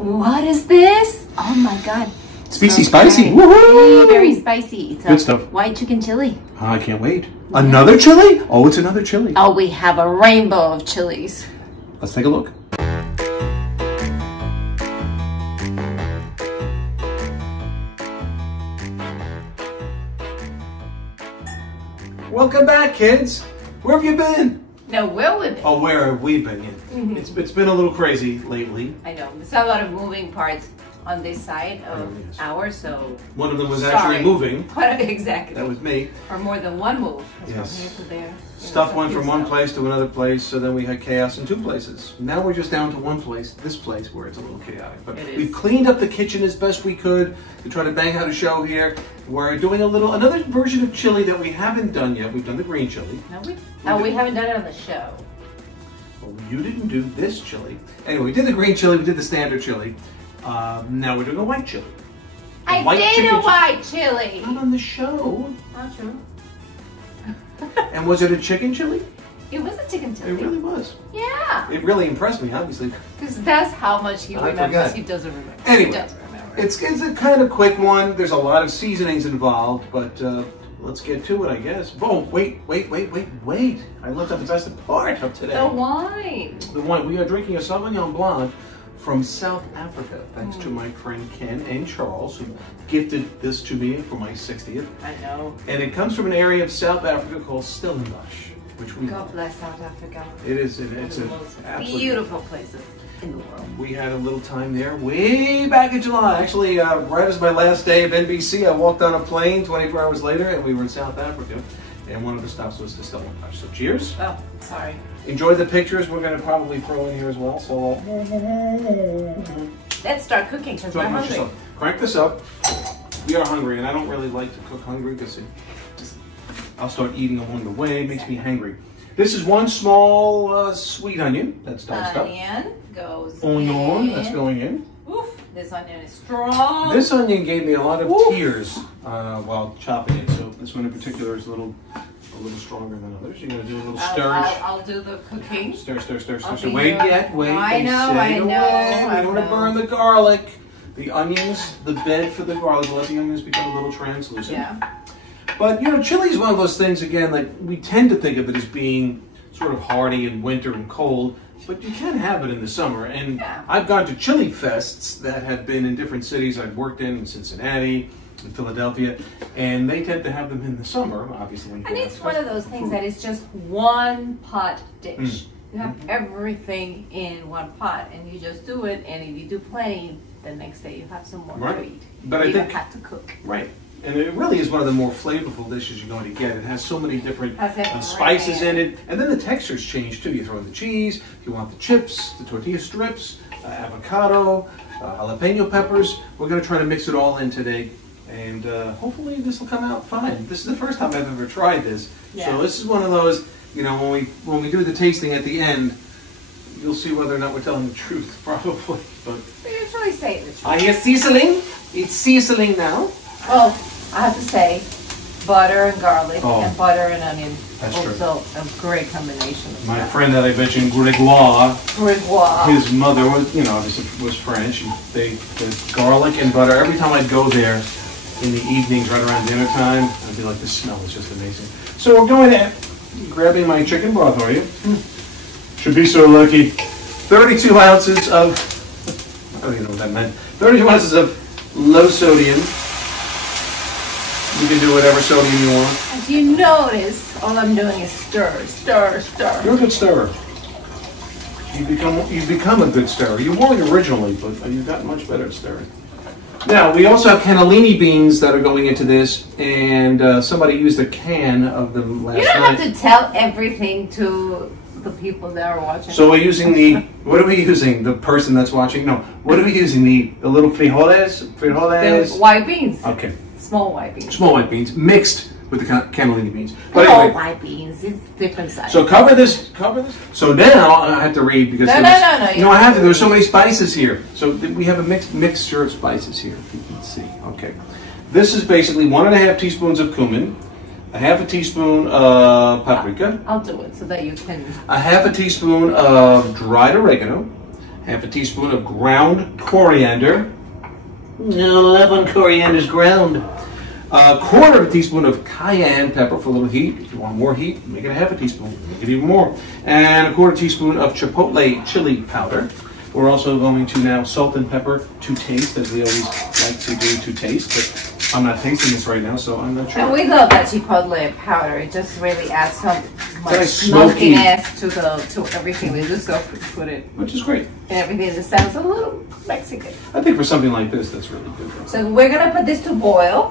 What is this? Oh my god. Spicy, spicy. Woohoo! Very spicy. It's good stuff. White chicken chili. Oh, I can't wait. Another chili? Oh, it's another chili. Oh, we have a rainbow of chilies. Let's take a look. Welcome back, kids. Where have you been? No, where we been? Oh, where have we been? It's been a little crazy lately. I know. There's a lot of moving parts on this side of ours, so... One of them was actually moving. Exactly. That was me. Or more than one move. Yes. From here to there. Stuff went from one place to another place, so then we had chaos in two places. Now we're just down to one place, this place, where it's a little chaotic. But we've cleaned up the kitchen as best we could to try to bang out a show here. We're doing another version of chili that we haven't done yet. We've done the green chili. We haven't done it on the show. Well, you didn't do this chili. Anyway, we did the green chili, we did the standard chili. Now we're doing a white chili. I did a white chili! Not on the show. Not true. And was it a chicken chili? It was a chicken chili. It really was. Yeah. It really impressed me, obviously. Because that's how much he remembers. He doesn't remember. Anyway, he doesn't remember. It's a kind of quick one. There's a lot of seasonings involved, but let's get to it, I guess. Oh, wait. I left out the best part of today. The wine. The wine. We are drinking a Sauvignon Blanc from South Africa, thanks to my friend Ken and Charles, who gifted this to me for my 60th. I know. And it comes from an area of South Africa called Stellenbosch, which we God bless South Africa. It is. It's a beautiful place in the world. We had a little time there way back in July. Actually, right as my last day of NBC, I walked on a plane 24 hours later, and we were in South Africa. And one of the stops was to Stellenbosch. So cheers. Oh, sorry. Enjoy the pictures. We're going to probably throw in here as well. So let's start cooking because we're hungry. Crank this up. We are hungry, and I don't really like to cook hungry because I'll start eating along the way. It makes me hangry. This is one small sweet onion. That's diced up. Onion goes Onion, in. that's going in. Oof, this onion is strong. This onion gave me a lot of tears while chopping it. So this one in particular is a little stronger than others. You're going to do a little stir. I'll do the cooking. Stir. So wait. I know. We don't want to burn the garlic. The onions, the bed for the garlic, let the onions become a little translucent. Yeah. But, chili is one of those things, again, like we tend to think of it as being sort of hearty in winter and cold, but you can have it in the summer. And I've gone to chili fests that have been in different cities I've worked in Cincinnati, in Philadelphia, and they tend to have them in the summer, obviously. And it's one of those things that is just one pot dish. You have everything in one pot, and you just do it, and if you do plenty, the next day you have some more to eat. But you don't have to cook. Right. And it really is one of the more flavorful dishes you're going to get. It has so many different spices in it. And then the textures change too. You throw in the cheese, if you want the chips, the tortilla strips, avocado, jalapeno peppers. We're going to try to mix it all in today. And hopefully this will come out fine. This is the first time I've ever tried this. Yeah. So this is one of those, when we do the tasting at the end, you'll see whether or not we're telling the truth, probably. But we usually say the truth. Are you sizzling? It's sizzling now. Well, I have to say, butter and garlic and butter and onion. That's also a great combination. My friend that I mentioned, Gregoire, his mother was, obviously was French. The garlic and butter. Every time I'd go there in the evenings, right around dinner time, I'd be like, the smell is just amazing. So we're going to grabbing my chicken broth for you. Should be so lucky. 32 ounces of, I don't even know what that meant. 32 ounces of low sodium. You can do whatever sodium you want. As you notice, all I'm doing is stir. You're a good stirrer. You've become a good stirrer. You weren't originally, but you've gotten much better at stirring. Now, we also have cannellini beans that are going into this, and somebody used a can of them last night. You don't have to tell everything to the people that are watching. So we're using what are we using? The person that's watching? No. What are we using? The little frijoles? The white beans. Okay. Small white beans. Small white beans mixed with the cannellini beans. But anyway, white beans, it's different size. So cover this. So now I have to read because no. I have to. There's so many spices here. So we have a mixture of spices here. If you can see. Okay. This is basically 1.5 teaspoons of cumin, 1/2 teaspoon of paprika. I'll do it so that you can. 1/2 teaspoon of dried oregano, half a teaspoon of ground coriander. 11 corianders ground. A quarter of a teaspoon of cayenne pepper for a little heat. If you want more heat, make it a half a teaspoon. Make it even more. And a quarter teaspoon of chipotle chili powder. We're also going to now salt and pepper to taste, as we always like to do to taste. But I'm not tasting this right now, so I'm not sure. And we love that chipotle powder. It just really adds so much smokiness to everything. We just go put it, which is great. And everything that sounds a little Mexican. I think for something like this, that's really good. So we're gonna put this to boil.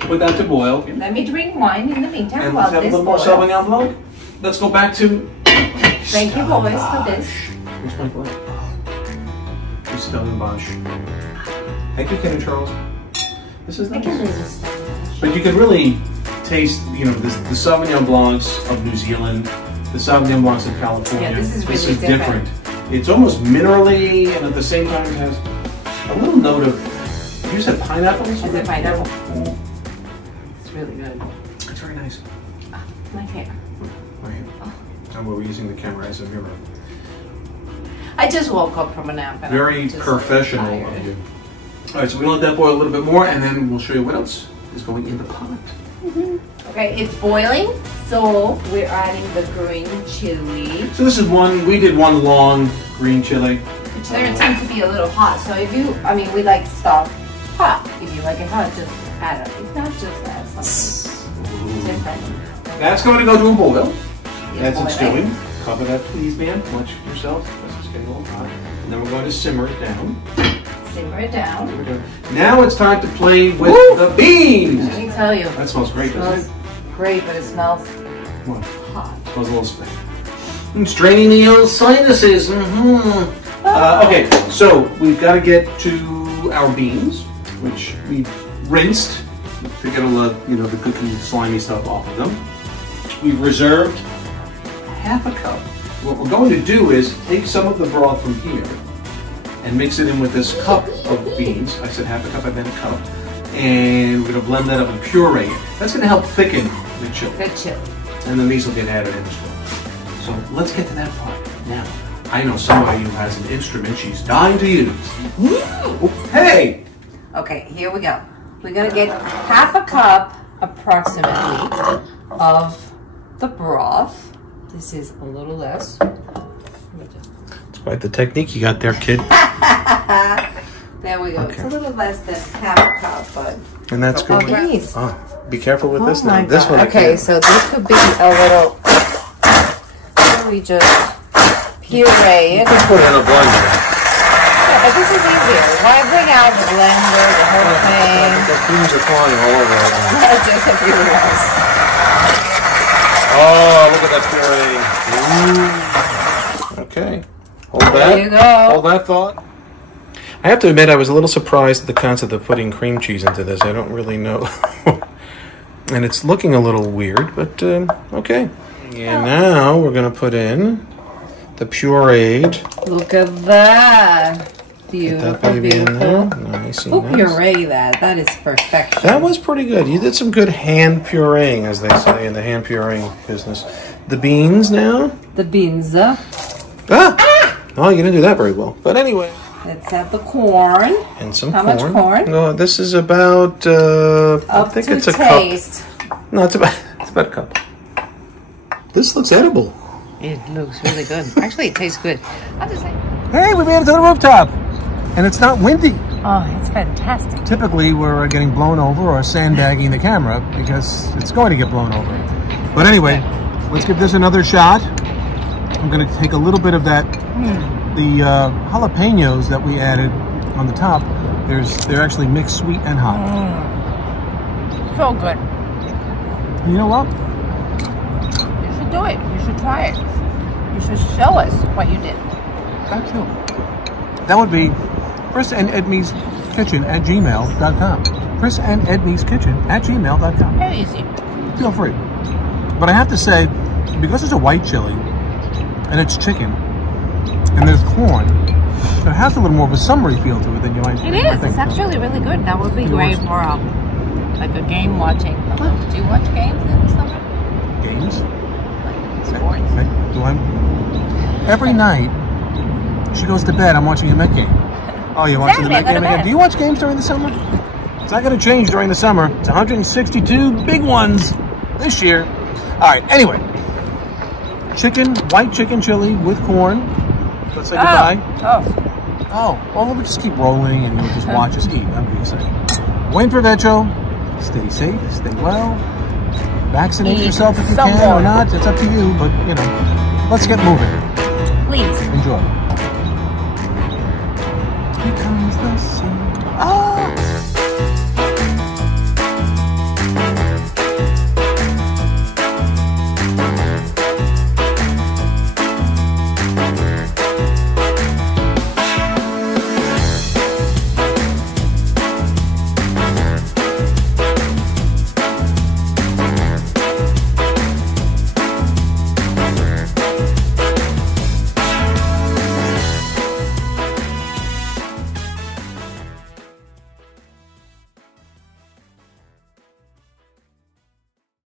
Put that to boil. Let me drink wine in the meantime. And let's have a little more Sauvignon Blanc. Let's go back to. Thank you, boys, for this. Here's my glass. Stellenbosch. Thank you, Ken and Charles. This is nice. But you can really taste, you know, the Sauvignon Blancs of New Zealand, the Sauvignon Blancs of California. Yeah, this is really different. It's almost minerally, and at the same time, it has a little note of. You said pineapple? I said pineapple. It's really good. It's very nice. Oh, my hair. My hair. And we're using the camera as a mirror. I just woke up from a nap. And Very professional of you. All right, so we let that boil a little bit more, and then we'll show you what else is going in the pot. Okay, it's boiling, so we're adding the green chili. So this is we did one long green chili. The chili tends to be a little hot, so if you, we like stuff hot. If you like it hot, just add it. It's not just that, something different. That's going to go to a boil. Yeah, As it's doing. Cover that, please, ma'am. Watch yourself. It's getting a little hot. And then we're going to simmer it down. Simmer it down. Now it's time to play with the beans. Let me tell you. That smells great, doesn't it? Great, but it smells hot. It smells a little spicy. I'm straining the old sinuses. Okay, so we've got to get to our beans, which we rinsed to get all the, the cookie slimy stuff off of them. We've reserved half a cup. What we're going to do is take some of the broth from here and mix it in with this cup of beans. I said half a cup, I meant a cup. And we're going to blend that up and puree it. That's going to help thicken the chili. The chili. And then these will get added in as well. So let's get to that part. Now, I know somebody who has an instrument she's dying to use. Hey! Okay, here we go. We're going to get half a cup, approximately, of the broth. This is a little less. It's quite the technique you got there, kid. There we go. Okay. It's a little less than half a cup, but. And that's good. Oh, be careful with this now. This one. Okay, so this could be a little. We just puree it. You can put it in a blender. Yeah, but this is easier. Why bring out the blender, the whole thing? The beans are flying all over right now. Just a few minutes. Oh, look at that puree. Okay. Hold that. There you go. Hold that thought. I have to admit, I was a little surprised at the concept of putting cream cheese into this. I don't really know. And it's looking a little weird, but okay. And now we're going to put in the pureed. Look at that. Beautiful. Get that baby in there. Nice. Who puree that? That is perfection. That was pretty good. You did some good hand pureeing, as they say in the hand pureeing business. The beans now? The beans. Oh, you didn't do that very well. But anyway. Let's have the corn. And some corn. How much corn? No, this is about, I think it's a taste. Cup. No, it's about a cup. This looks edible. It looks really good. Actually, it tastes good. I'll just say. Hey, we made it to the rooftop. And it's not windy. Oh, it's fantastic. Typically, we're getting blown over or sandbagging the camera because it's going to get blown over. But anyway, let's give this another shot. I'm going to take a little bit of that, the jalapenos that we added on the top. They're actually mixed sweet and hot. So good. And you know what? You should do it. You should try it. You should show us what you did. That too. That would be chrisandedmy'skitchen@gmail.com. chrisandedmy'skitchen@gmail.com. Very easy. Feel free. But I have to say, because it's a white chili, and it's chicken, and there's corn, it has a little more of a summery feel to it than you might think. It is. It's actually really good. That would be great for like a game watching. Do you watch games in the summer? Games? Like sports? Every night, She goes to bed. I'm watching a Met game. Oh, you're watching the Met game again? Do you watch games during the summer? It's not going to change during the summer. It's 162 big ones this year. All right, anyway. White chicken chili with corn. Let's say goodbye. Oh, well, we'll just keep rolling and we'll just watch us eat. That'll be exciting. Buen Provecho. Stay safe, stay well. Vaccinate yourself if you can or not. It's up to you, but, you know, let's get moving. Please. Enjoy.